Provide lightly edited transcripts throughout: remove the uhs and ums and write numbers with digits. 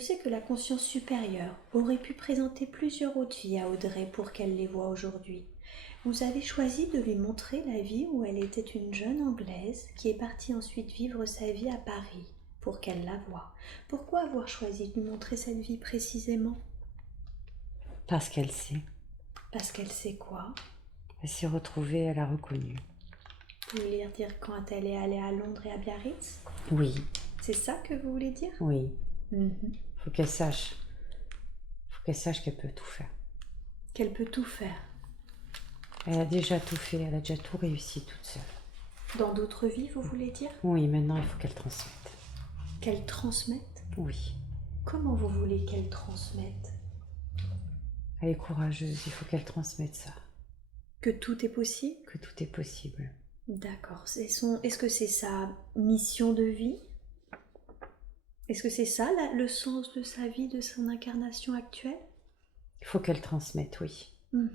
sais que la conscience supérieure aurait pu présenter plusieurs autres vies à Audrey pour qu'elle les voie aujourd'hui. Vous avez choisi de lui montrer la vie où elle était une jeune Anglaise qui est partie ensuite vivre sa vie à Paris pour qu'elle la voie. Pourquoi avoir choisi de lui montrer cette vie précisément? Parce qu'elle sait. Parce qu'elle sait quoi? Elle s'est retrouvée, elle a reconnu. Vous voulez dire quand elle est allée à Londres et à Biarritz? Oui. C'est ça que vous voulez dire? Oui. Faut qu'elle sache. Faut qu'elle sache qu'elle peut tout faire. Qu'elle peut tout faire. Elle a déjà tout fait, elle a déjà tout réussi toute seule. Dans d'autres vies, vous voulez dire? Oui, maintenant il faut qu'elle transmette. Qu'elle transmette? Oui. Comment vous voulez qu'elle transmette? Elle est courageuse, il faut qu'elle transmette ça. Que tout est possible? Que tout est possible. D'accord. Est-ce que c'est sa mission de vie? Est-ce que c'est ça le sens de sa vie, de son incarnation actuelle? Il faut qu'elle transmette, oui. Il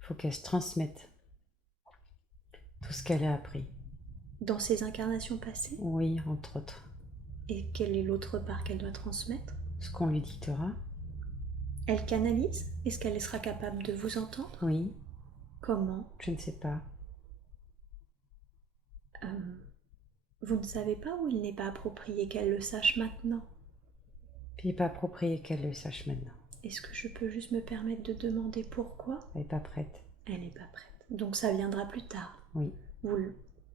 faut qu'elle se transmette tout ce qu'elle a appris. Dans ses incarnations passées? Oui, entre autres. Et quelle est l'autre part qu'elle doit transmettre? Ce qu'on lui dictera. Elle canalise? Est-ce qu'elle sera capable de vous entendre? Oui. Comment? Je ne sais pas. Vous ne savez pas ou il n'est pas approprié qu'elle le sache maintenant? Puis il n'est pas approprié qu'elle le sache maintenant. Est-ce que je peux juste me permettre de demander pourquoi? Elle n'est pas prête. Elle n'est pas prête. Donc ça viendra plus tard. Oui.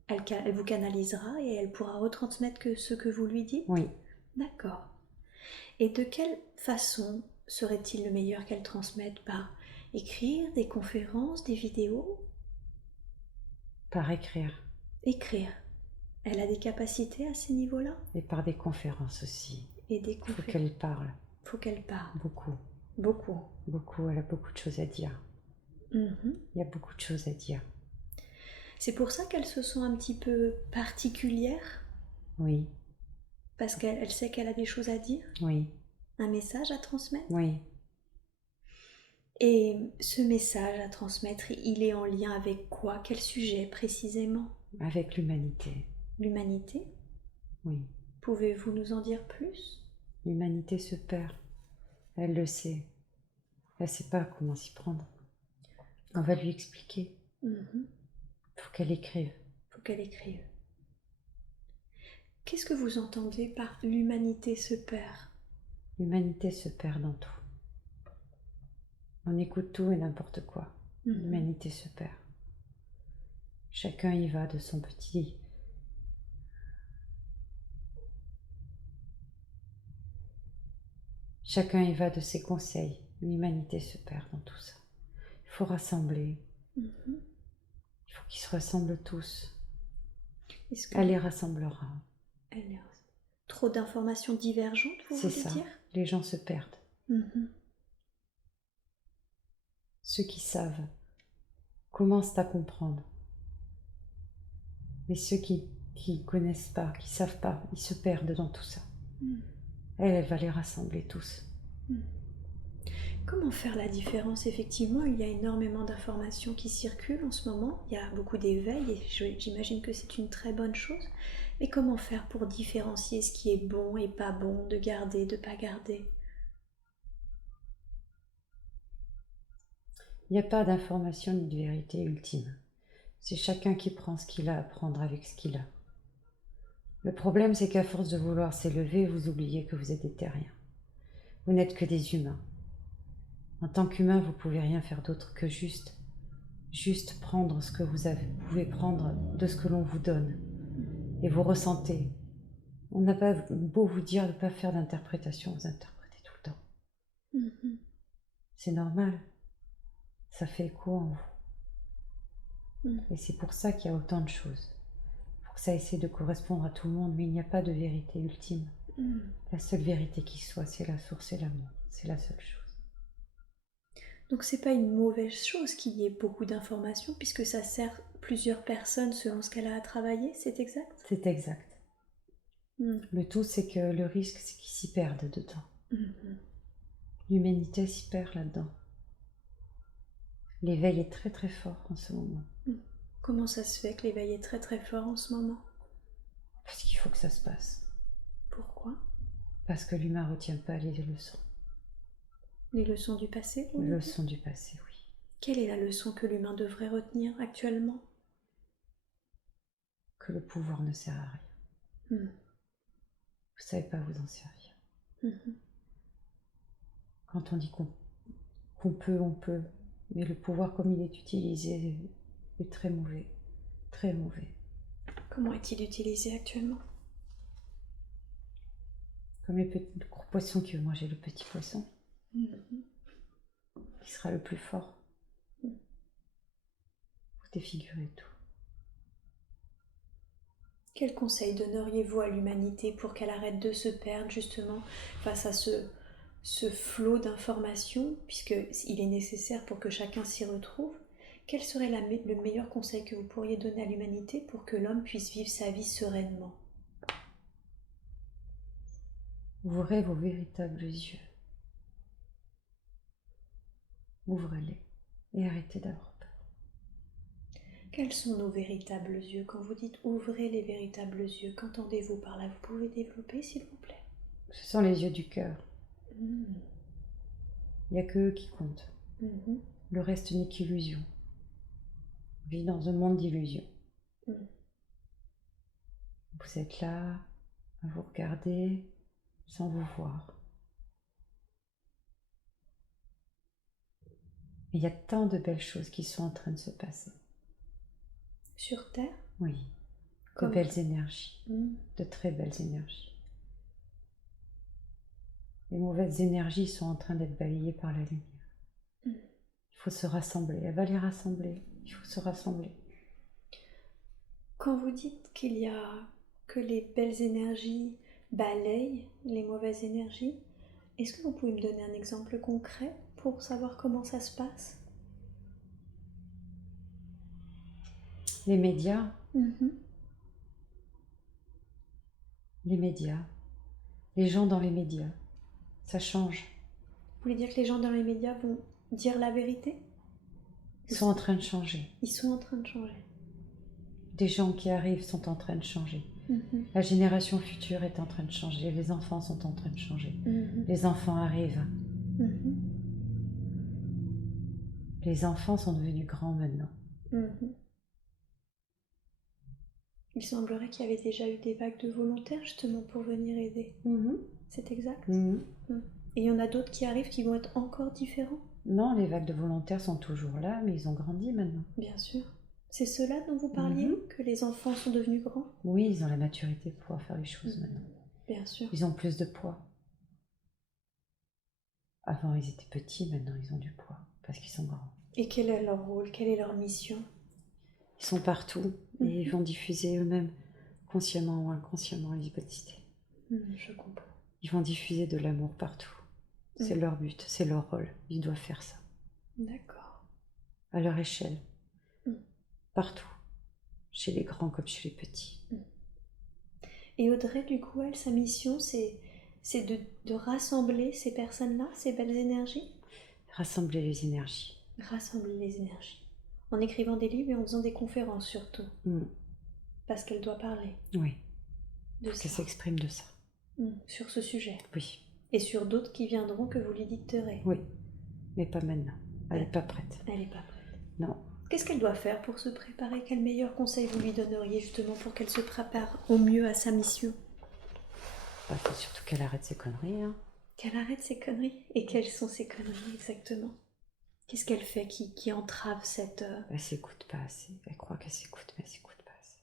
Elle vous canalisera et elle pourra retransmettre que ce que vous lui dites? Oui. D'accord. Et de quelle façon serait-il le meilleur qu'elle transmette? Par écrire, des conférences, des vidéos? Par écrire. Écrire. Elle a des capacités à ces niveaux-là? Et par des conférences aussi. Et des Il faut qu'elle parle. Il faut qu'elle parle. Beaucoup. Beaucoup. Beaucoup, elle a beaucoup de choses à dire. Il y a beaucoup de choses à dire. C'est pour ça qu'elle se sent un petit peu particulière? Oui. Parce qu'elle sait qu'elle a des choses à dire? Oui. Un message à transmettre? Oui. Et ce message à transmettre, il est en lien avec quoi? Quel sujet précisément? Avec l'humanité. L'humanité? Oui. Pouvez-vous nous en dire plus? L'humanité se perd. Elle le sait. Elle ne sait pas comment s'y prendre. On va lui expliquer. Il faut qu'elle écrive. Faut qu'elle écrive. Qu'est-ce que vous entendez par l'humanité se perd? L'humanité se perd dans tout. On écoute tout et n'importe quoi. L'humanité se perd. Chacun y va de son petit... Chacun y va de ses conseils. L'humanité se perd dans tout ça. Il faut rassembler. Il faut qu'ils se rassemblent tous. Elle les rassemblera. Trop d'informations divergentes, vous voulez dire? C'est ça. Les gens se perdent. Ceux qui savent commencent à comprendre. Mais ceux qui connaissent pas, qui savent pas, ils se perdent dans tout ça. Elle va les rassembler tous. Comment faire la différence? Effectivement, il y a énormément d'informations qui circulent en ce moment. Il y a beaucoup d'éveil et j'imagine que c'est une très bonne chose. Mais comment faire pour différencier ce qui est bon et pas bon, de garder, de pas garder? Il n'y a pas d'information ni de vérité ultime. C'est chacun qui prend ce qu'il a à prendre avec ce qu'il a. Le problème, c'est qu'à force de vouloir s'élever, vous oubliez que vous êtes des terriens. Vous n'êtes que des humains. En tant qu'humain, vous ne pouvez rien faire d'autre que juste prendre ce que vous avez. Vous pouvez prendre de ce que l'on vous donne. Et vous ressentez. On n'a pas beau vous dire de ne pas faire d'interprétation, vous interprétez tout le temps. C'est normal. Ça fait écho en vous. Et c'est pour ça qu'il y a autant de choses. Pour que ça essaie de correspondre à tout le monde, mais il n'y a pas de vérité ultime. La seule vérité qui soit, c'est la source et l'amour. C'est la seule chose. Donc c'est pas une mauvaise chose qu'il y ait beaucoup d'informations, puisque ça sert plusieurs personnes selon ce qu'elle a à travailler, c'est exact? C'est exact. Le tout, c'est que le risque, c'est qu'ils s'y perdent dedans. L'humanité s'y perd là-dedans. L'éveil est très très fort en ce moment. Comment ça se fait que l'éveil est très très fort en ce moment? Parce qu'il faut que ça se passe. Pourquoi? Parce que l'humain ne retient pas les leçons. Les leçons du passé, Les leçons du passé, oui. Quelle est la leçon que l'humain devrait retenir actuellement? Que le pouvoir ne sert à rien. Vous ne savez pas vous en servir. Quand on dit qu'on peut, on peut. Mais le pouvoir comme il est utilisé est très mauvais. Très mauvais. Comment est-il utilisé actuellement? Comme le gros poisson qui veut manger le petit poisson. Qui sera le plus fort. Vous défigurez tout. Quel conseil donneriez-vous à l'humanité pour qu'elle arrête de se perdre justement face à ce flot d'informations, puisqu'il est nécessaire pour que chacun s'y retrouve? Quel serait le meilleur conseil que vous pourriez donner à l'humanité pour que l'homme puisse vivre sa vie sereinement? Ouvrez vos véritables yeux. Ouvrez-les et arrêtez d'avoir peur. Quels sont nos véritables yeux? Quand vous dites ouvrez les véritables yeux, qu'entendez-vous par là? Vous pouvez développer, s'il vous plaît? Ce sont les yeux du cœur. Il n'y a que eux qui comptent. Le reste n'est qu'illusion. On vit dans un monde d'illusions. Vous êtes là, à vous regarder, sans vous voir. Il y a tant de belles choses qui sont en train de se passer. Sur Terre? Oui. De belles énergies. De très belles énergies. Les mauvaises énergies sont en train d'être balayées par la lumière. Il faut se rassembler. Elle va les rassembler. Il faut se rassembler. Quand vous dites que les belles énergies balayent les mauvaises énergies, est-ce que vous pouvez me donner un exemple concret pour savoir comment ça se passe? Les médias. Les médias. Les gens dans les médias. Ça change. Vous voulez dire que les gens dans les médias vont dire la vérité? Ils sont en train de changer. Ils sont en train de changer. Des gens qui arrivent sont en train de changer. La génération future est en train de changer. Les enfants sont en train de changer. Les enfants arrivent. Les enfants sont devenus grands maintenant. Il semblerait qu'il y avait déjà eu des vagues de volontaires justement pour venir aider. C'est exact? Et il y en a d'autres qui arrivent qui vont être encore différents? Non, les vagues de volontaires sont toujours là, mais ils ont grandi maintenant. Bien sûr. C'est cela dont vous parliez, que les enfants sont devenus grands? Oui, ils ont la maturité pour pouvoir faire les choses maintenant. Bien sûr. Ils ont plus de poids. Avant, ils étaient petits, maintenant, ils ont du poids, parce qu'ils sont grands. Et quel est leur rôle? Quelle est leur mission? Ils sont partout, et ils vont diffuser eux-mêmes, consciemment ou inconsciemment, les identités. Je comprends. Ils vont diffuser de l'amour partout. C'est leur but, c'est leur rôle. Ils doivent faire ça. D'accord. À leur échelle. Partout. Chez les grands comme chez les petits. Et Audrey, du coup, elle, sa mission, c'est de rassembler ces personnes-là, ces belles énergies? Rassembler les énergies. Rassembler les énergies. En écrivant des livres et en faisant des conférences surtout. Parce qu'elle doit parler. Oui. De qu'elle ça. s'exprime de ça. Sur ce sujet. Oui. Et sur d'autres qui viendront que vous lui dicterez. Oui. Mais pas maintenant. Elle n'est pas prête. Elle n'est pas prête. Non. Qu'est-ce qu'elle doit faire pour se préparer? Quel meilleur conseil vous lui donneriez justement pour qu'elle se prépare au mieux à sa mission? Il faut surtout qu'elle arrête ses conneries. Qu'elle arrête ses conneries? Et quelles sont ces conneries exactement? Qu'est-ce qu'elle fait qui entrave cette... Elle s'écoute pas assez. Elle croit qu'elle s'écoute, mais elle s'écoute pas assez.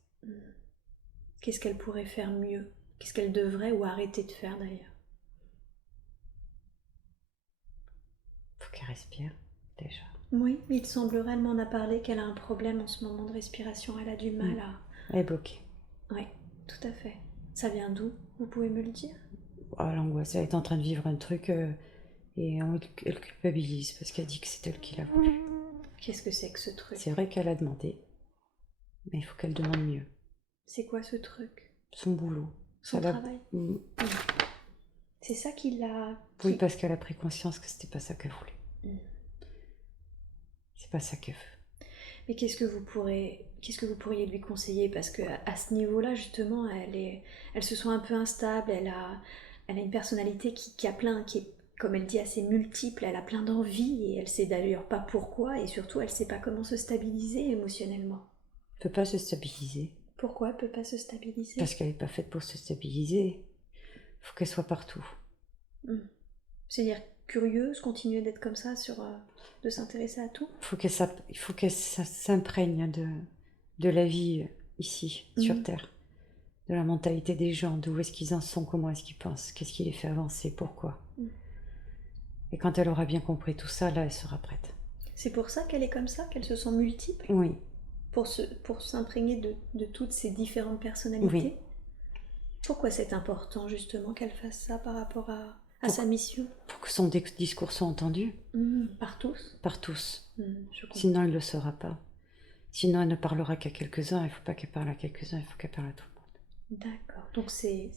Qu'est-ce qu'elle pourrait faire mieux? Qu'est-ce qu'elle devrait ou arrêter de faire d'ailleurs? Faut qu'elle respire, déjà. Oui, il semblerait, elle m'en a parlé, qu'elle a un problème en ce moment de respiration. Elle a du mal à... Elle est bloquée. Oui, tout à fait. Ça vient d'où? Vous pouvez me le dire? L'angoisse, elle est en train de vivre un truc et elle culpabilise parce qu'elle dit que c'est elle qui l'a voulu. Qu'est-ce que c'est que ce truc? C'est vrai qu'elle a demandé, mais il faut qu'elle demande mieux. C'est quoi ce truc? Son boulot. Son travail. C'est ça qui l'a... Oui, parce qu'elle a pris conscience que c'était pas ça qu'elle voulait. C'est pas ça qu'elle veut. Mais qu'est-ce que vous pourriez lui conseiller? Parce que à ce niveau-là, justement, elle se sent un peu instable, Elle a une personnalité qui a plein, qui est, comme elle dit, assez multiple. Elle a plein d'envies et elle sait d'ailleurs pas pourquoi. Et surtout, elle sait pas comment se stabiliser émotionnellement. Elle peut pas se stabiliser. Pourquoi elle peut pas se stabiliser? Parce qu'elle n'est pas faite pour se stabiliser. Il faut qu'elle soit partout. C'est-à-dire curieuse, continuer d'être comme ça, de s'intéresser à tout. Il faut qu'elle s'imprègne de la vie ici, sur Terre. De la mentalité des gens, d'où est-ce qu'ils en sont, comment est-ce qu'ils pensent, qu'est-ce qui les fait avancer, pourquoi. Et quand elle aura bien compris tout ça, là, elle sera prête. C'est pour ça qu'elle est comme ça, qu'elle se sent multiple? Oui. Pour s'imprégner de toutes ces différentes personnalités? Oui. Pourquoi c'est important justement qu'elle fasse ça par rapport à sa mission? Pour que son discours soit entendu. Par tous? Par tous. Je comprends. Sinon, elle ne le saura pas. Sinon, elle ne parlera qu'à quelques-uns. Il ne faut pas qu'elle parle à quelques-uns, il faut qu'elle parle à tout le monde. D'accord. Donc c'est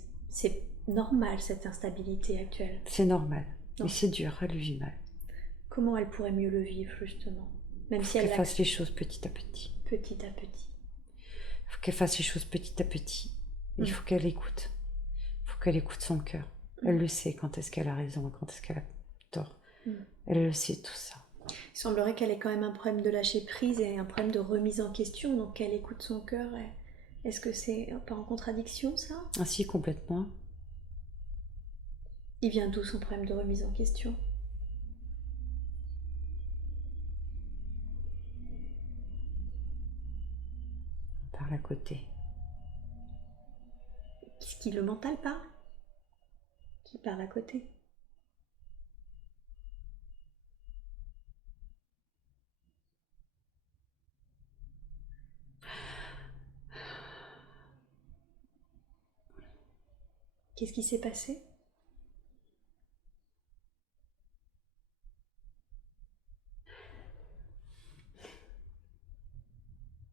normal cette instabilité actuelle? C'est normal. Non. Mais c'est dur, elle le vit mal. Comment elle pourrait mieux le vivre justement? Même si elle fasse les choses petit à petit. Petit à petit. Il faut qu'elle fasse les choses petit à petit. Il faut qu'elle écoute. Il faut qu'elle écoute son cœur. Elle le sait quand est-ce qu'elle a raison, quand est-ce qu'elle a tort. Elle le sait tout ça. Il semblerait qu'elle ait quand même un problème de lâcher prise et un problème de remise en question, donc qu'elle écoute son cœur. Est-ce que c'est pas en contradiction ça? Ah si, complètement. Il vient d'où son problème de remise en question? On parle à côté. Qu'est-ce qui le mental parle? Qui parle à côté? Qu'est-ce qui s'est passé?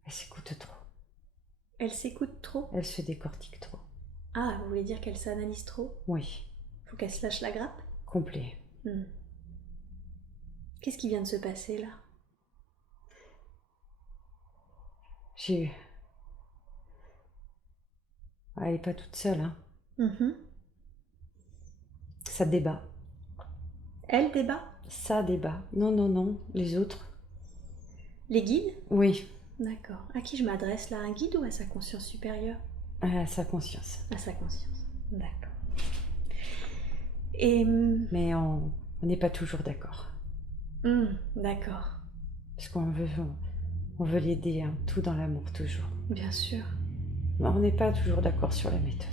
Elle s'écoute trop. Elle s'écoute trop? Elle se décortique trop. Ah, vous voulez dire qu'elle s'analyse trop? Oui. Faut qu'elle se lâche la grappe? Complet. Qu'est-ce qui vient de se passer là? Elle n'est pas toute seule, hein. Ça débat. Elle débat? Ça débat. Non, les autres. Les guides? Oui. D'accord. À qui je m'adresse là? À un guide ou à sa conscience supérieure? À sa conscience. À sa conscience. D'accord. Et... Mais on n'est pas toujours d'accord. D'accord. Parce qu'on veut l'aider, hein, tout dans l'amour, toujours. Bien sûr. Mais on n'est pas toujours d'accord sur la méthode.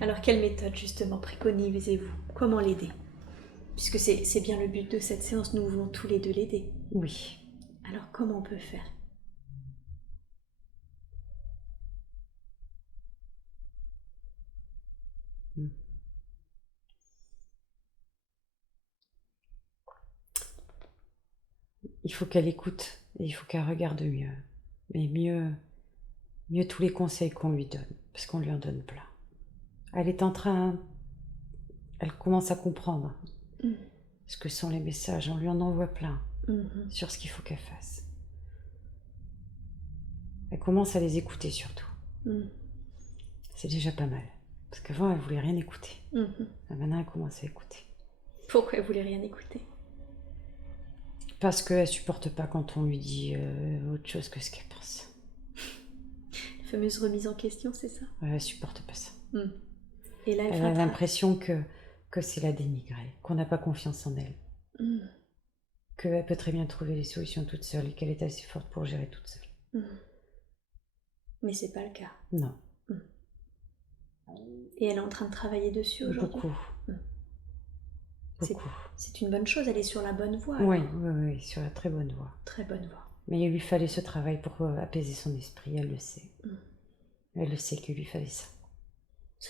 Alors quelle méthode justement préconisez-vous? Comment l'aider? Puisque c'est bien le but de cette séance, nous voulons tous les deux l'aider. Oui. Alors comment on peut faire? Il faut qu'elle écoute et il faut qu'elle regarde mieux. Mais mieux tous les conseils qu'on lui donne, parce qu'on lui en donne plein. Elle commence à comprendre ce que sont les messages, on lui en envoie plein sur ce qu'il faut qu'elle fasse. Elle commence à les écouter surtout. C'est déjà pas mal, parce qu'avant elle voulait rien écouter. Maintenant elle commence à écouter. Pourquoi elle voulait rien écouter? Parce qu'elle supporte pas quand on lui dit autre chose que ce qu'elle pense. La fameuse remise en question, c'est ça? Elle supporte pas ça. Et là, elle a l'impression que c'est la dénigrer, qu'on n'a pas confiance en elle. Qu'elle peut très bien trouver les solutions toute seule et qu'elle est assez forte pour gérer toute seule. Mais c'est pas le cas. Non. Et elle est en train de travailler dessus aujourd'hui? Beaucoup. Beaucoup. C'est une bonne chose, elle est sur la bonne voie. Oui, sur la très bonne voie. Très bonne voie. Mais il lui fallait ce travail pour apaiser son esprit, elle le sait. Elle le sait qu'il lui fallait ça.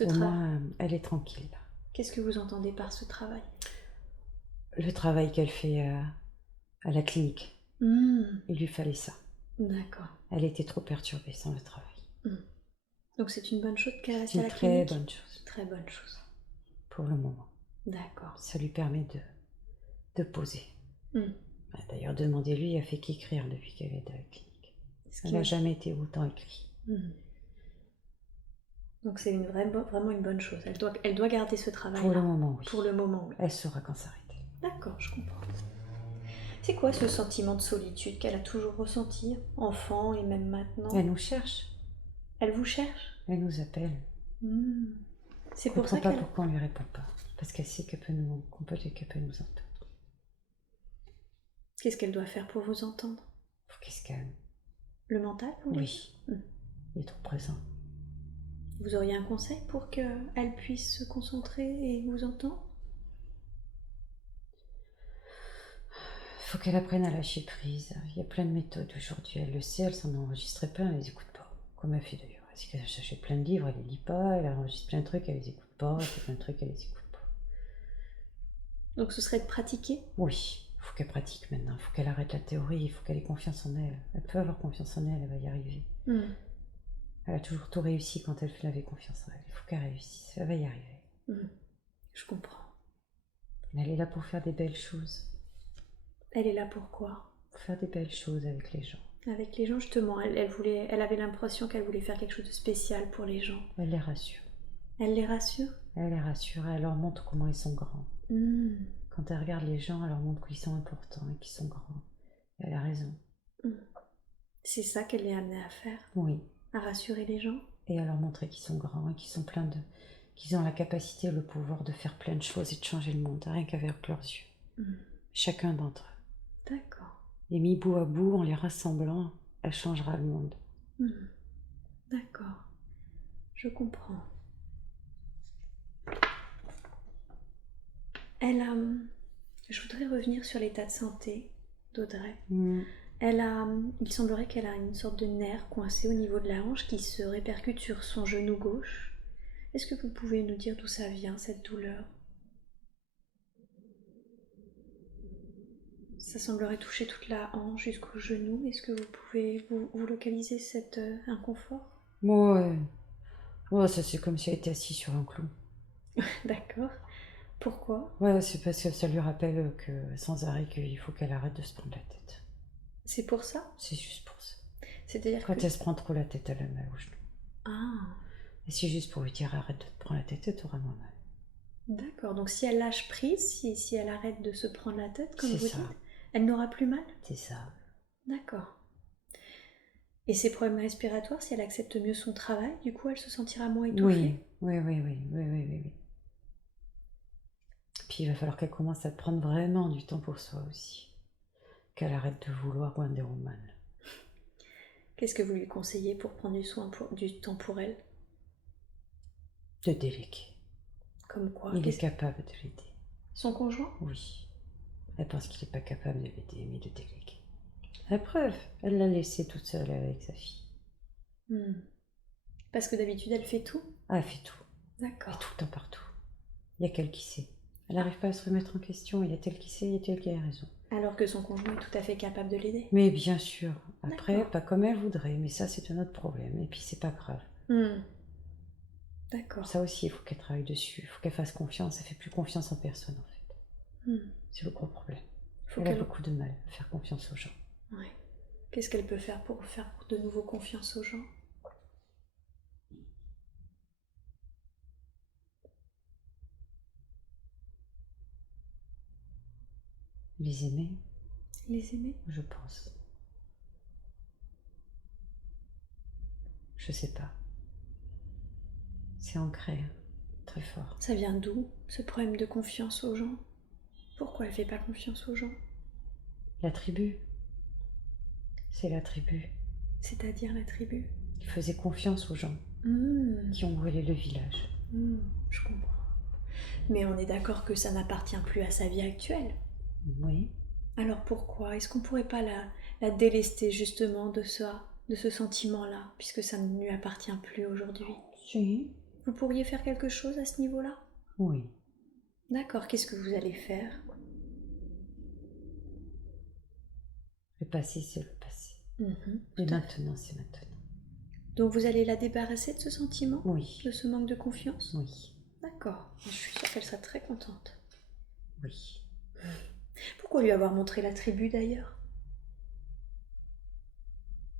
Au moins, elle est tranquille. Qu'est-ce que vous entendez par ce travail? Le travail qu'elle fait à la clinique. Il lui fallait ça. D'accord. Elle était trop perturbée sans le travail. Donc c'est une bonne chose qu'elle reste à la clinique? C'est une très bonne chose. Très bonne chose. Pour le moment. D'accord. Ça lui permet de poser. D'ailleurs, demandez-lui, elle fait qu'écrire depuis qu'elle est à la clinique. Elle n'a jamais été autant écrit. Donc c'est vraiment une bonne chose. Elle doit garder ce travail-là. Pour le moment, oui. Pour le moment, oui. Elle saura quand s'arrêter. D'accord, je comprends. C'est quoi ce sentiment de solitude qu'elle a toujours ressenti, enfant et même maintenant? Elle nous cherche. Elle vous cherche? Elle nous appelle. C'est Je pour ça comprends pas qu'elle... pourquoi on lui répond pas. Parce qu'elle sait qu'elle peut nous entendre. Qu'est-ce qu'elle doit faire pour vous entendre? Faut qu'elle se calme. Le mental, vous voulez dire? Oui. Il est trop présent. Vous auriez un conseil pour qu'elle puisse se concentrer et vous entendre? Faut qu'elle apprenne à lâcher prise. Il y a plein de méthodes aujourd'hui. Elle le sait, elle s'en a enregistré plein, elle les écoute pas. Comme elle fait d'ailleurs. Elle achète plein de livres, elle les lit pas, elle enregistre plein de trucs, elle les écoute pas, elle fait plein de trucs, elle les écoute pas. Donc ce serait de pratiquer? Oui, il faut qu'elle pratique maintenant, il faut qu'elle arrête la théorie, il faut qu'elle ait confiance en elle. Elle peut avoir confiance en elle, elle va y arriver. Elle a toujours tout réussi quand elle avait confiance en elle. Il faut qu'elle réussisse, elle va y arriver. Je comprends. Elle est là pour faire des belles choses. Elle est là pour quoi? Pour faire des belles choses avec les gens. Avec les gens, justement, elle avait l'impression qu'elle voulait faire quelque chose de spécial pour les gens. Elle les rassure. Elle les rassure? Elle les rassure, elle leur montre comment ils sont grands. Quand elle regarde les gens, elle leur montre qu'ils sont importants et qu'ils sont grands. Et elle a raison. C'est ça qu'elle est amenée à faire? Oui. À rassurer les gens? Et à leur montrer qu'ils sont grands et qu'ils sont qu'ils ont la capacité et le pouvoir de faire plein de choses et de changer le monde, rien qu'avec leurs yeux. Chacun d'entre eux. D'accord. Et mis bout à bout, en les rassemblant, elle changera le monde. D'accord. Je comprends. Je voudrais revenir sur l'état de santé d'Audrey. Il semblerait qu'elle a une sorte de nerf coincé au niveau de la hanche qui se répercute sur son genou gauche. Est-ce que vous pouvez nous dire d'où ça vient, cette douleur? Ça semblerait toucher toute la hanche jusqu'au genou. Est-ce que vous pouvez vous localiser cet inconfort? Ouais, ça c'est comme si elle était assise sur un clou. D'accord. Pourquoi? Ouais, c'est parce que ça lui rappelle que sans arrêt qu'il faut qu'elle arrête de se prendre la tête. C'est pour ça? C'est juste pour ça. C'est-à-dire Quand elle se prend trop la tête, elle a mal au genou. Ah. Et c'est juste pour lui dire arrête de te prendre la tête, elle t'aura moins mal. D'accord, donc si elle lâche prise, si elle arrête de se prendre la tête, comme C'est vous ça. dites, elle n'aura plus mal? C'est ça. D'accord. Et ses problèmes respiratoires, si elle accepte mieux son travail, du coup elle se sentira moins étouffée? Oui. Puis il va falloir qu'elle commence à prendre vraiment du temps pour soi aussi. Qu'elle arrête de vouloir Wonder Woman. Qu'est-ce que vous lui conseillez pour prendre du temps pour elle? De déléguer. Comme quoi? Il est capable de l'aider. Son conjoint? Oui. Elle pense qu'il n'est pas capable de l'aider, mais de déléguer. La preuve, elle l'a laissée toute seule avec sa fille. Parce que d'habitude elle fait tout? Ah, elle fait tout. D'accord. Et tout le temps partout. Il y a qu'elle qui sait. Elle n'arrive pas à se remettre en question. Il y a tel qui sait, il y a tel qui a raison. Alors que son conjoint est tout à fait capable de l'aider? Mais bien sûr. Après, pas comme elle voudrait, mais ça c'est un autre problème. Et puis c'est pas grave. D'accord. Ça aussi, il faut qu'elle travaille dessus. Il faut qu'elle fasse confiance. Elle fait plus confiance en personne en fait. C'est le gros problème. Elle a beaucoup de mal à faire confiance aux gens. Ouais. Qu'est-ce qu'elle peut faire pour de nouveau confiance aux gens? Les aimer? Les aimer? Je pense. Je sais pas. C'est ancré, très fort. Ça vient d'où, ce problème de confiance aux gens? Pourquoi elle fait pas confiance aux gens? La tribu. C'est la tribu. C'est-à-dire la tribu? Qui faisait confiance aux gens. Qui ont brûlé le village. Je comprends. Mais on est d'accord que ça n'appartient plus à sa vie actuelle. Oui. Alors pourquoi? Est-ce qu'on pourrait pas la délester justement de ça, de ce sentiment-là, puisque ça ne lui appartient plus aujourd'hui? Si. Vous pourriez faire quelque chose à ce niveau-là? Oui. D'accord, qu'est-ce que vous allez faire? Le passé, c'est le passé. Et maintenant, c'est maintenant. Donc vous allez la débarrasser de ce sentiment? Oui. De ce manque de confiance? Oui. D'accord, je suis sûre qu'elle sera très contente. Oui. Pourquoi lui avoir montré la tribu d'ailleurs?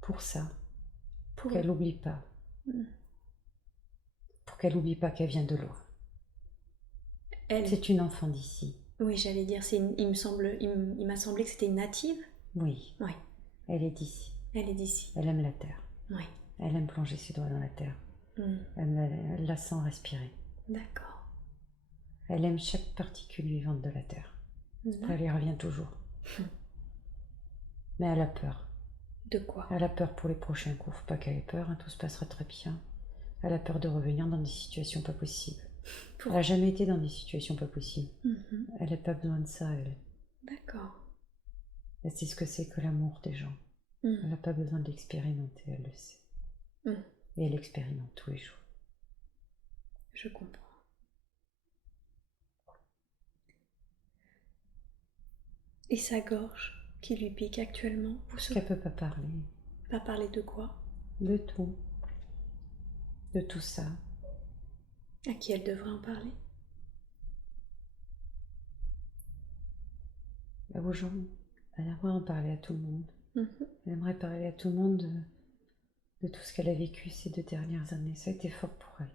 Pour ça. Pour qu'elle n'oublie pas. qu'elle n'oublie pas qu'elle vient de loin. Elle, C'est une enfant d'ici. oui, j'allais dire, il m'a semblé que c'était une native. Oui, Oui, elle est d'ici. elle est d'ici. Elle aime la terre. Oui. Elle aime plonger ses doigts dans la terre. Elle la sent respirer. D'accord. Elle aime chaque particule vivante de la terre. Elle y revient toujours. Mais elle a peur. De quoi? Elle a peur pour les prochains coups. Faut pas qu'elle ait peur, hein, tout se passera très bien. Elle a peur de revenir dans des situations pas possibles. Elle n'a jamais été dans des situations pas possibles. Elle n'a pas besoin de ça, elle. D'accord. Elle sait ce que c'est que l'amour des gens. Elle n'a pas besoin de l'expérimenter, elle le sait. Et elle expérimente tous les jours. Je comprends. Et sa gorge qui lui pique actuellement, Parce qu'elle peut pas parler. Pas parler de quoi? De tout. De tout ça. À qui elle devrait en parler? Aux gens. Elle aimerait en parler à tout le monde. Elle aimerait parler à tout le monde de tout ce qu'elle a vécu ces 2 dernières années. Ça a été fort pour elle.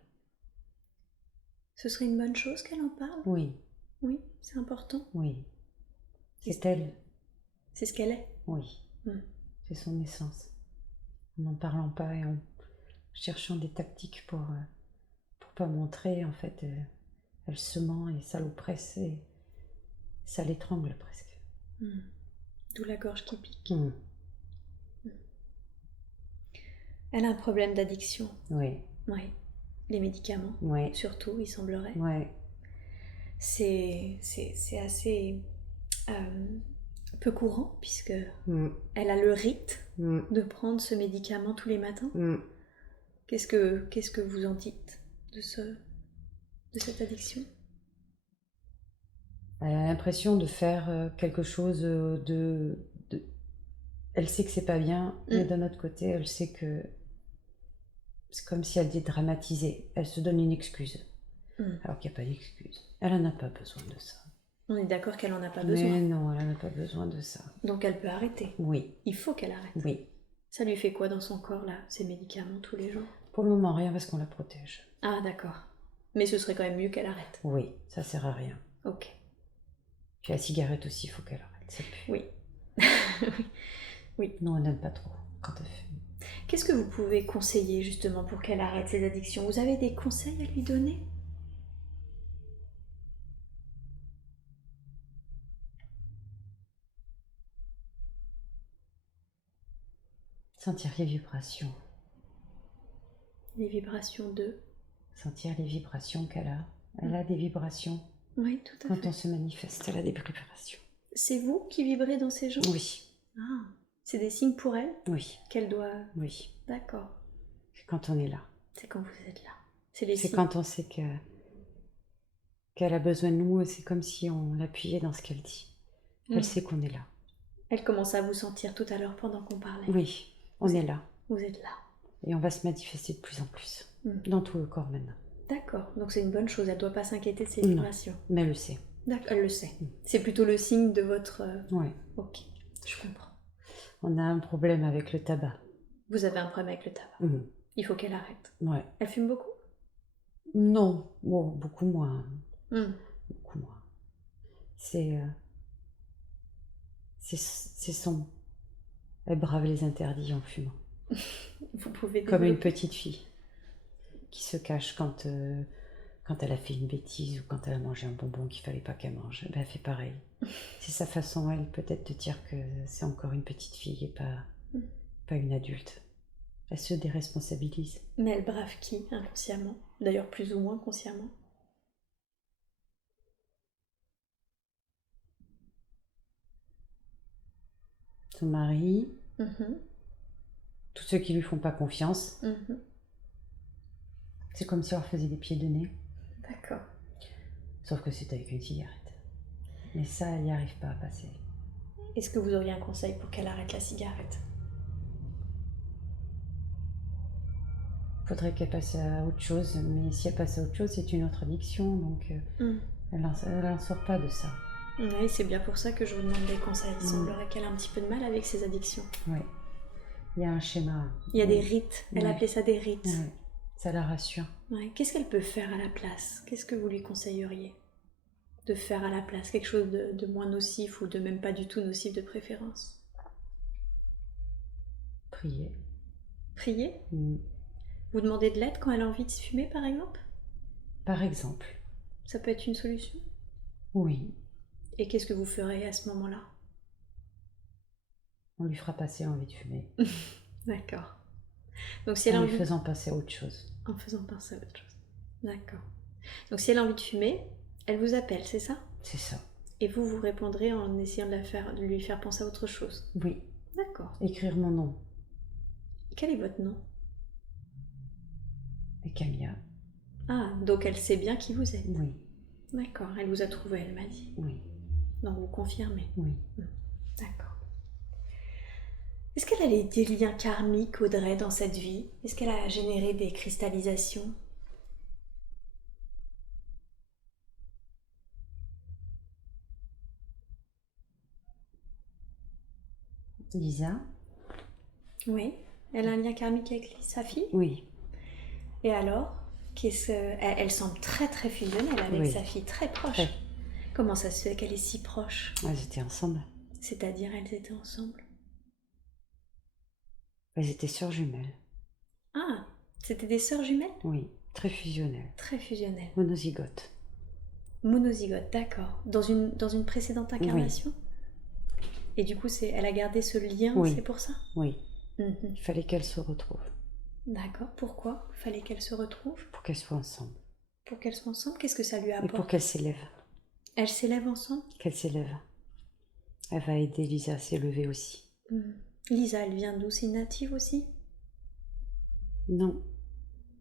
Ce serait une bonne chose qu'elle en parle? Oui. Oui, c'est important. Oui. C'est elle. C'est ce qu'elle est? Oui. C'est son essence. En n'en parlant pas et en cherchant des tactiques pour pas montrer, en fait, elle se ment et ça l'oppresse et ça l'étrangle presque. D'où la gorge qui pique. Elle a un problème d'addiction. Oui. Oui. Les médicaments. Oui. Surtout, il semblerait. Oui. C'est assez peu courant puisque elle a le rite de prendre ce médicament tous les matins. Qu'est-ce que vous en dites de cette addiction? Elle a l'impression de faire quelque chose de... Elle sait que c'est pas bien, mais d'un autre côté, elle sait que c'est comme si elle dédramatisait. Elle se donne une excuse. Alors qu'il n'y a pas d'excuse. Elle n'en a pas besoin de ça. On est d'accord qu'elle n'en a pas besoin. Mais non, elle n'en a pas besoin de ça. Donc elle peut arrêter. Oui. Il faut qu'elle arrête. Oui. Ça lui fait quoi dans son corps, là, ces médicaments tous les jours? Pour le moment, rien parce qu'on la protège. Ah, d'accord. Mais ce serait quand même mieux qu'elle arrête. Oui, ça sert à rien. Ok. Puis la cigarette aussi, il faut qu'elle arrête. Ça pue. Oui. Oui. Non, on n'aime pas trop quand elle fume. Qu'est-ce que vous pouvez conseiller justement pour qu'elle arrête ses addictions? Vous avez des conseils à lui donner? Sentir les vibrations. Les vibrations de... Sentir les vibrations qu'elle a. Elle a des vibrations. Oui, tout à fait. Quand on se manifeste, elle a des vibrations. C'est vous qui vibrez dans ces gens? Oui. Ah, c'est des signes pour elle? Oui. Qu'elle doit... Oui. D'accord. C'est quand on est là. C'est quand vous êtes là. C'est les C'est signes. quand on sait qu'elle a besoin de nous, c'est comme si on l'appuyait dans ce qu'elle dit. Elle sait qu'on est là. Elle commence à vous sentir tout à l'heure pendant qu'on parlait. Oui, on est là. Vous êtes là. Et on va se manifester de plus en plus. Dans tout le corps maintenant. D'accord, donc c'est une bonne chose. Elle ne doit pas s'inquiéter de ses Non, vibrations. mais elle le sait. D'accord, elle le sait. C'est plutôt le signe de votre... Ouais. Ok, je comprends. On a un problème avec le tabac. Vous avez un problème avec le tabac. Il faut qu'elle arrête. Ouais. Elle fume beaucoup? Non, bon, beaucoup moins. Beaucoup moins. C'est son... Elle brave les interdits en fumant. Vous pouvez Comme une développer. petite fille qui se cache quand elle a fait une bêtise ou quand elle a mangé un bonbon qu'il fallait pas qu'elle mange. Ben, elle fait pareil. C'est sa façon, elle, peut-être de dire que c'est encore une petite fille et pas une adulte. Elle se déresponsabilise. Mais elle brave qui, inconsciemment? D'ailleurs, plus ou moins consciemment? Son mari, tous ceux qui lui font pas confiance. C'est comme si on leur faisait des pieds de nez. D'accord. Sauf que c'est avec une cigarette. Mais ça, elle n'y arrive pas à passer. Est-ce que vous auriez un conseil pour qu'elle arrête la cigarette? Faudrait qu'elle passe à autre chose, mais si elle passe à autre chose, c'est une autre addiction, donc elle n'en sort pas de ça. Oui, c'est bien pour ça que je vous demande des conseils. Il semblerait qu'elle a un petit peu de mal avec ses addictions. Oui. Il y a un schéma. Il y a des rites. Elle Ouais. appelait ça des rites. Ouais. Ça la rassure. Ouais. Qu'est-ce qu'elle peut faire à la place? Qu'est-ce que vous lui conseilleriez de faire à la place? Quelque chose de moins nocif ou de même pas du tout nocif de préférence? Prier. Prier? Mm. Vous demandez de l'aide quand elle a envie de se fumer, par exemple? Par exemple. Ça peut être une solution. Oui. Et qu'est-ce que vous ferez à ce moment-là? On lui fera passer envie de fumer. D'accord. Donc si elle a En lui envie... faisant passer à autre chose. En faisant penser à autre chose. D'accord. Donc si elle a envie de fumer, elle vous appelle, c'est ça? C'est ça. Et vous, vous répondrez en essayant de lui faire penser à autre chose. Oui. D'accord. Écrire mon nom. Quel est votre nom? Et Camilla. Ah, donc elle sait bien qui vous êtes. Oui. D'accord, elle vous a trouvé, elle m'a dit. Oui. Donc vous confirmez. Oui. D'accord. Est-ce qu'elle a des liens karmiques, Audrey, dans cette vie? Est-ce qu'elle a généré des cristallisations? Lisa? Oui. Elle a un lien karmique avec sa fille? Oui. Et alors, elle semble très très fusionnelle avec Oui. sa fille, très proche. Très. Comment ça se fait qu'elle est si proche? Elles étaient ensemble. C'est-à-dire, elles étaient ensemble? Elles étaient sœurs jumelles. Ah, c'était des sœurs jumelles? Oui. Très fusionnelles. Très fusionnelles. Monozygotes. Monozygote, d'accord. Dans une précédente incarnation? Oui. Et du coup, elle a gardé ce lien, oui. C'est pour ça? Oui. Mhm. Il fallait qu'elles se retrouvent. D'accord. Pourquoi il fallait qu'elles se retrouvent? Pour qu'elles soient ensemble. Pour qu'elles soient ensemble? Qu'est-ce que ça lui apporte? Et pour qu'elles s'élèvent. Elles s'élèvent ensemble? Qu'elles s'élèvent. Elle va aider Lisa à s'élever aussi. Lisa, elle vient d'où? C'est une native aussi? Non.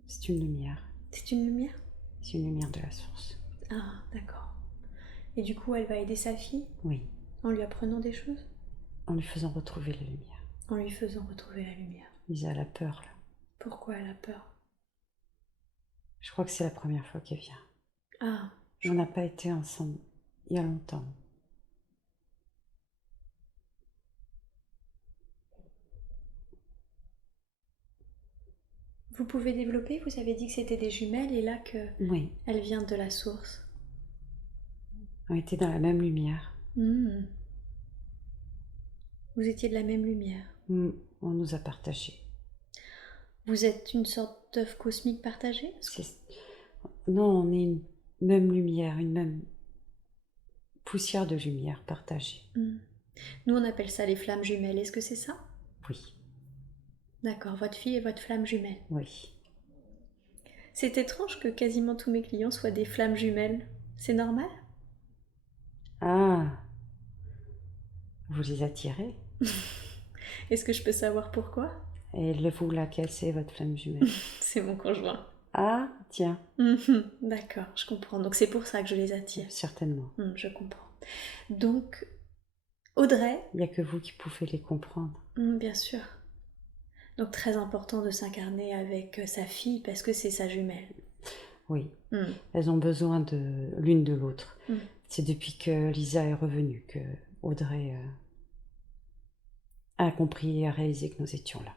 C'est une lumière. C'est une lumière? C'est une lumière de la source. Ah, d'accord. Et du coup, elle va aider sa fille? Oui. En lui apprenant des choses? En lui faisant retrouver la lumière. En lui faisant retrouver la lumière. Lisa, elle a peur, là. Pourquoi elle a peur? Je crois que c'est la première fois qu'elle vient. Ah. On n'a pas été ensemble il y a longtemps. Vous pouvez développer? Vous avez dit que c'était des jumelles et là que Oui. elle vient de la source. On était dans la même lumière. Vous étiez de la même lumière. On nous a partagé. Vous êtes une sorte d'œuf cosmique partagé? Non, on est une même lumière, une même poussière de lumière partagée. Nous, on appelle ça les flammes jumelles. Est-ce que c'est ça? Oui. D'accord, votre fille est votre flamme jumelle. Oui. C'est étrange que quasiment tous mes clients soient des flammes jumelles. C'est normal? Ah, vous les attirez? Est-ce que je peux savoir pourquoi? Et vous, laquelle c'est votre flamme jumelle? C'est mon conjoint. Ah, tiens. D'accord, je comprends. Donc c'est pour ça que je les attire. Certainement. Je comprends. Donc, Audrey... Il n'y a que vous qui pouvez les comprendre. Bien sûr. Donc très important de s'incarner avec sa fille parce que c'est sa jumelle. Oui. Elles ont besoin de l'une de l'autre. C'est depuis que Lisa est revenue que Audrey a compris et a réalisé que nous étions là.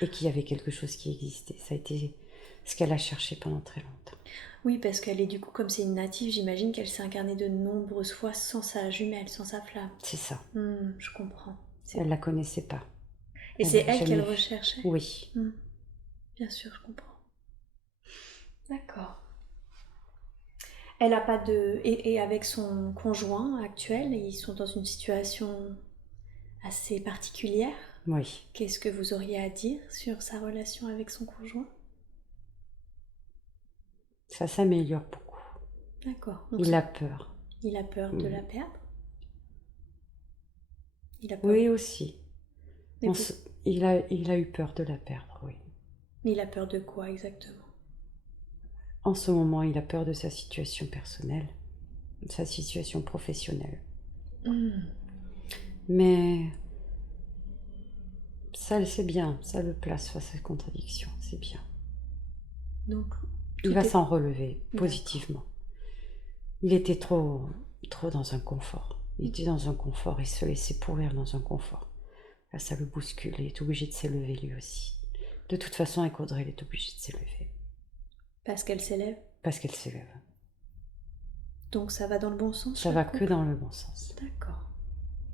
Et qu'il y avait quelque chose qui existait. Ça a été ce qu'elle a cherché pendant très longtemps. Oui, parce qu'elle est du coup, comme c'est une native, j'imagine qu'elle s'est incarnée de nombreuses fois sans sa jumelle, sans sa flamme. C'est ça. Je comprends. Elle ne la connaissait pas. Et c'est elle qu'elle recherchait? Oui. Bien sûr, je comprends. D'accord. Elle n'a pas de... Et avec son conjoint actuel, ils sont dans une situation assez particulière. Oui. Qu'est-ce que vous auriez à dire sur sa relation avec son conjoint? Ça s'améliore beaucoup. D'accord. Il a peur. Il a peur de la perdre? Il a peur... Oui, aussi. Il a eu peur de la perdre, oui. Mais il a peur de quoi exactement? En ce moment, il a peur de sa situation personnelle, de sa situation professionnelle. Mais ça, c'est bien, ça le place face à cette contradiction, c'est bien. Donc, il va s'en relever positivement. Il était trop dans un confort. Il était dans un confort et se laissait pourrir dans un confort. Là, ça le bouscule, il est obligé de s'élever lui aussi. De toute façon, avec Audrey, il est obligé de s'élever. Parce qu'elle s'élève. parce qu'elle s'élève. Donc ça va dans le bon sens. Ça le va couple que dans le bon sens. D'accord.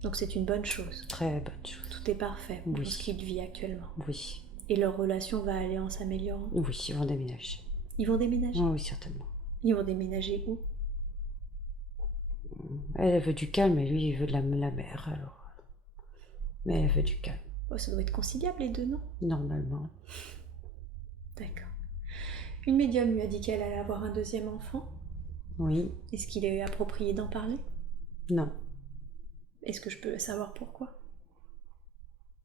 Donc c'est une bonne chose. Très bonne chose. Tout est parfait pour Oui. ce qu'ils vivent actuellement. Oui, Et leur relation va aller en s'améliorant. oui, ils vont déménager. Ils vont déménager. Oui, certainement. Ils vont déménager où? Elle veut du calme et lui, il veut de la mer, alors. Mais elle veut du calme, Oh, ça doit être conciliable les deux, non? normalement. D'accord. Une médium lui a dit qu'elle allait avoir un deuxième enfant. Oui, Est-ce qu'il est approprié d'en parler? non, Est-ce que je peux savoir pourquoi?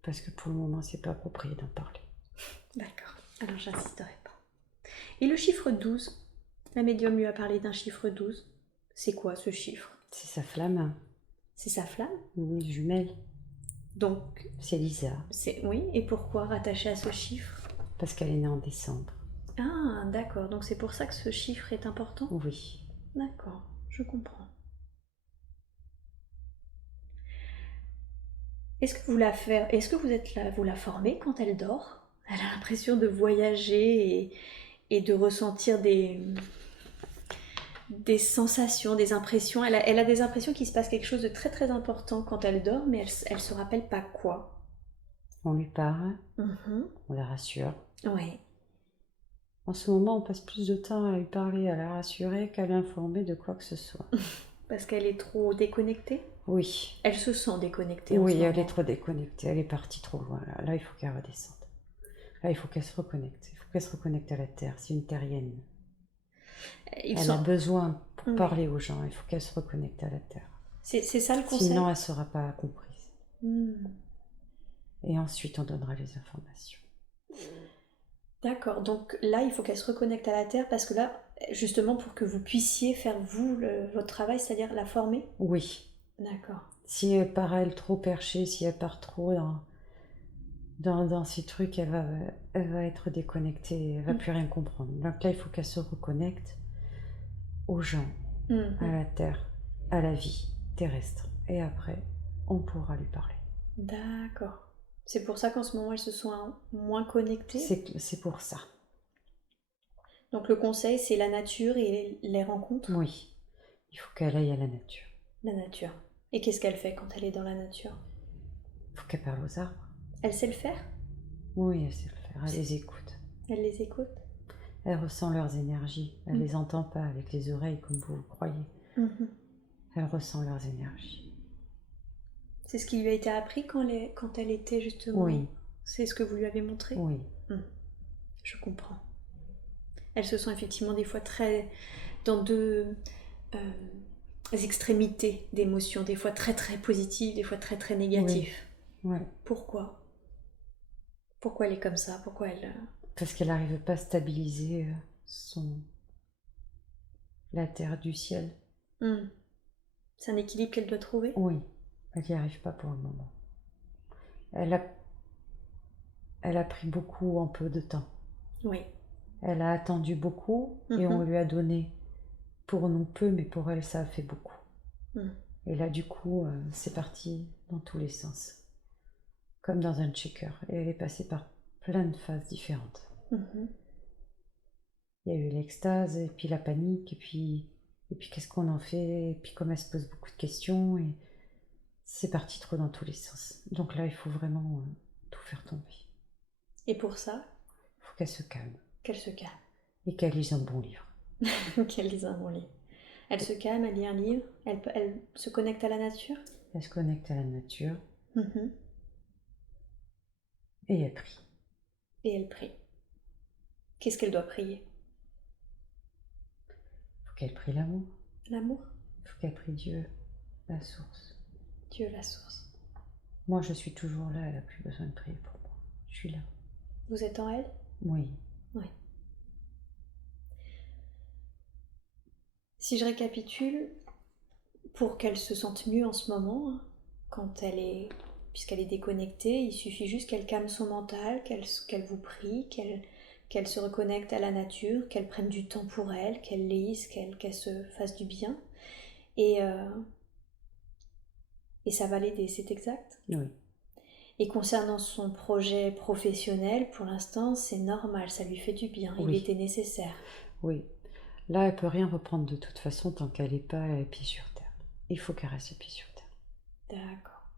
parce que pour le moment, c'est pas approprié d'en parler. D'accord. Alors j'insisterai pas. Et le chiffre 12? La médium lui a parlé d'un chiffre 12. C'est quoi ce chiffre? C'est sa flamme, C'est sa flamme? une jumelle. Donc, C'est Lisa, oui, et pourquoi rattaché à ce chiffre? parce qu'elle est née en décembre. Ah, d'accord, donc c'est pour ça que ce chiffre est important? Oui, D'accord, je comprends. Est-ce que vous êtes là, vous la formez quand elle dort? Elle a l'impression de voyager et de ressentir des sensations, des impressions. Elle a des impressions qu'il se passe quelque chose de très très important quand elle dort, mais elle se rappelle pas quoi. on lui parle, Mhm. on la rassure. Oui. En ce moment, on passe plus de temps à lui parler, à la rassurer qu'à l'informer de quoi que ce soit. Parce qu'elle est trop déconnectée? Oui, Elle se sent déconnectée en oui, ce elle moment. est trop déconnectée, elle est partie trop loin. Là, il faut qu'elle redescende. Là, il faut qu'elle se reconnecte. Il faut qu'elle se reconnecte à la terre. C'est une terrienne. Elle a besoin pour Oui. parler aux gens. Il faut qu'elle se reconnecte à la terre. C'est ça le conseil? Sinon, elle ne sera pas comprise. Hmm. Et ensuite, on donnera les informations. D'accord, donc là, il faut qu'elle se reconnecte à la terre parce que là, justement, pour que vous puissiez faire vous votre travail, c'est-à-dire la former? Oui. D'accord. Si elle part, elle, trop perchée, si elle part trop dans ces trucs, elle va être déconnectée. Elle va plus rien comprendre. Donc là, il faut qu'elle se reconnecte aux gens, à la terre, à la vie terrestre. Et après, on pourra lui parler. D'accord. C'est pour ça qu'en ce moment, elles se sont moins connectées? C'est pour ça. Donc le conseil, c'est la nature et les rencontres? Oui. Il faut qu'elle aille à la nature. La nature. Et qu'est-ce qu'elle fait quand elle est dans la nature? Il faut qu'elle parle aux arbres. Elle sait le faire? Oui, elle sait le faire. Elle les écoute. Elle les écoute? Elle ressent leurs énergies. Elle les entend pas avec les oreilles comme vous le croyez. Mhm. Elle ressent leurs énergies. C'est ce qui lui a été appris quand elle était justement... Oui. C'est ce que vous lui avez montré? Oui. Je comprends. Elles se sont effectivement des fois très dans deux extrémités d'émotions, des fois très très positives, des fois très très négatives. Oui. Ouais. Pourquoi? Pourquoi elle est comme ça? Pourquoi elle... Parce qu'elle n'arrive pas à stabiliser la terre du ciel. C'est un équilibre qu'elle doit trouver? Oui. Elle n'y arrive pas pour le moment. Elle a pris beaucoup en peu de temps. Oui. Elle a attendu beaucoup et on lui a donné pour nous peu, mais pour elle, ça a fait beaucoup. Et là, du coup, c'est parti dans tous les sens. Comme dans un checker. Et elle est passée par plein de phases différentes. Il y a eu l'extase, et puis la panique, et puis qu'est-ce qu'on en fait, et puis comme elle se pose beaucoup de questions, et c'est parti trop dans tous les sens. Donc là, il faut vraiment tout faire tomber. Et pour ça, il faut qu'elle se calme. Qu'elle se calme. Et qu'elle lise un bon livre. Qu'elle lise un bon livre. Elle se calme, elle lit un livre, elle se connecte à la nature. Elle se connecte à la nature. Et elle prie. Et elle prie. Qu'est-ce qu'elle doit prier? Il faut qu'elle prie l'amour. L'amour? Il faut qu'elle prie Dieu, la source. Dieu, la source. Moi, je suis toujours là, elle n'a plus besoin de prier pour moi. Je suis là. Vous êtes en elle? Oui. Oui. Si je récapitule, pour qu'elle se sente mieux en ce moment, puisqu'elle est déconnectée, il suffit juste qu'elle calme son mental, qu'elle vous prie, qu'elle se reconnecte à la nature, qu'elle prenne du temps pour elle, qu'elle lise, qu'elle se fasse du bien. Et ça va l'aider, c'est exact? Oui. Et concernant son projet professionnel, pour l'instant, c'est normal, ça lui fait du bien, Oui. il était nécessaire. Oui. Là, elle peut rien reprendre de toute façon tant qu'elle n'est pas les pieds sur terre. Il faut qu'elle reste les pieds sur terre. D'accord.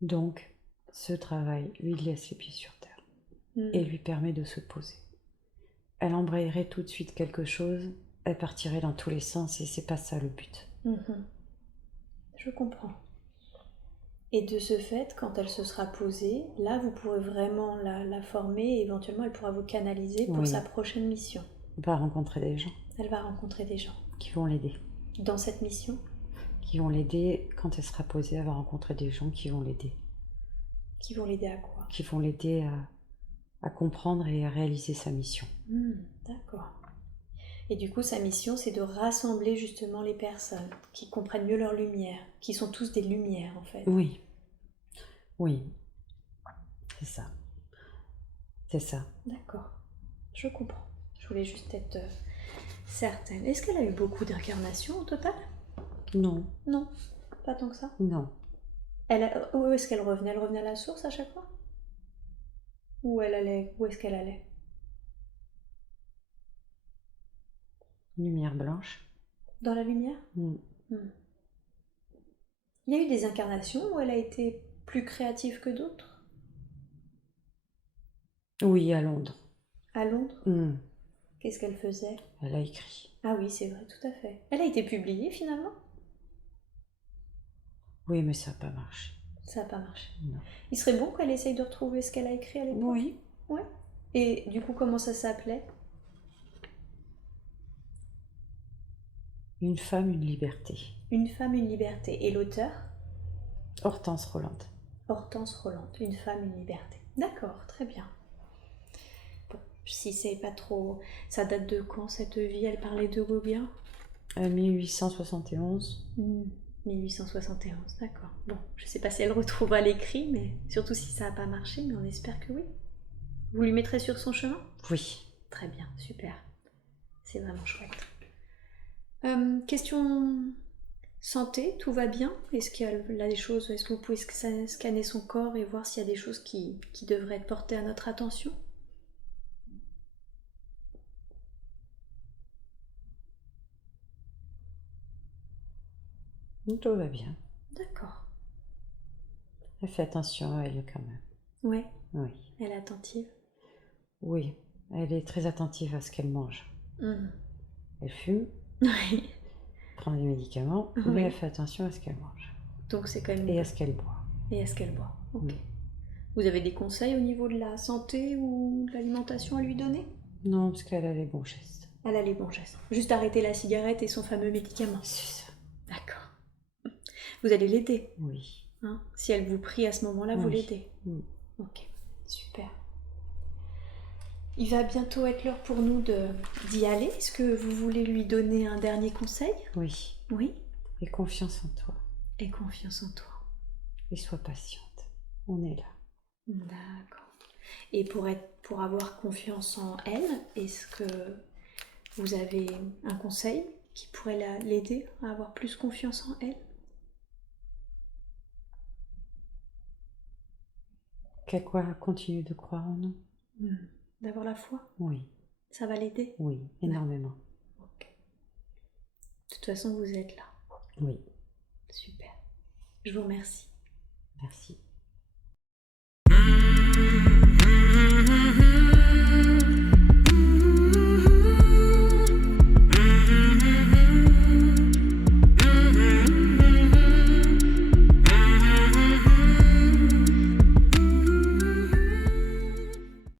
Donc, ce travail lui laisse les pieds sur terre et lui permet de se poser. Elle embrayerait tout de suite quelque chose, elle partirait dans tous les sens et c'est pas ça le but. Je comprends. Et de ce fait, quand elle se sera posée, là, vous pourrez vraiment la former et éventuellement, elle pourra vous canaliser pour Oui. sa prochaine mission. Elle va rencontrer des gens Elle va rencontrer des gens. qui vont l'aider. Dans cette mission, Qui vont l'aider, quand elle sera posée, elle va rencontrer des gens qui vont l'aider. qui vont l'aider à quoi? Qui vont l'aider à comprendre et à réaliser sa mission. D'accord. Et du coup, sa mission, c'est de rassembler justement les personnes qui comprennent mieux leur lumière, qui sont tous des lumières en fait. Oui. Oui. C'est ça. C'est ça. D'accord. Je comprends. Je voulais juste être certaine. Est-ce qu'elle a eu beaucoup d'incarnations au total? Non. Non, pas tant que ça. Non. Où est-ce qu'elle revenait? Elle revenait à la source à chaque fois? Où est-ce qu'elle allait? Lumière blanche. Dans la lumière? Il y a eu des incarnations où elle a été plus créative que d'autres? Oui, à Londres. À Londres? Qu'est-ce qu'elle faisait? Elle a écrit. Ah oui, c'est vrai, tout à fait. Elle a été publiée finalement? Oui, mais ça n'a pas marché. Ça n'a pas marché. Non. Il serait bon qu'elle essaye de retrouver ce qu'elle a écrit à l'époque? Oui. Ouais. Et du coup, comment ça s'appelait? Une femme, une liberté. Une femme, une liberté. Et l'auteur? Hortense Roland. Hortense Roland. Une femme, une liberté. D'accord, très bien. Bon, si c'est pas trop... Ça date de quand cette vie? Elle parlait de combien? 1871. 1871, d'accord. Bon, je sais pas si elle retrouvera l'écrit, mais surtout si ça n'a pas marché, mais on espère que oui. Vous lui mettrez sur son chemin? Oui. Très bien, super. C'est vraiment chouette. Question santé, tout va bien? Est-ce qu'il y a des choses, est-ce que vous pouvez scanner son corps et voir s'il y a des choses qui devraient être portées à notre attention? Tout va bien. D'accord. Elle fait attention à elle quand même. Ouais. Oui. Elle est attentive? Oui. Elle est très attentive à ce qu'elle mange. Elle fume. Oui. Prend des médicaments, mais elle fait attention à ce qu'elle mange. Donc c'est quand même... Et à ce qu'elle boit. Et à ce qu'elle boit, ok. Vous avez des conseils au niveau de la santé ou de l'alimentation à lui donner? Non, parce qu'elle a les bons gestes. Elle a les bons gestes. Juste arrêter la cigarette et son fameux médicament. C'est ça. D'accord. Vous allez l'aider? Oui. Hein? Si elle vous prie à ce moment-là, vous l'aidez? Ok, super. Il va bientôt être l'heure pour nous d'y aller. Est-ce que vous voulez lui donner un dernier conseil? Oui. Oui. Et confiance en toi. Et confiance en toi. Et sois patiente. On est là. D'accord. Et pour avoir confiance en elle, est-ce que vous avez un conseil qui pourrait l'aider à avoir plus confiance en elle? Qu'elle continue de croire en nous. D'avoir la foi? Oui. Ça va l'aider? Oui, énormément. Ok. De toute façon, vous êtes là. Oui. Super. Je vous remercie. Merci.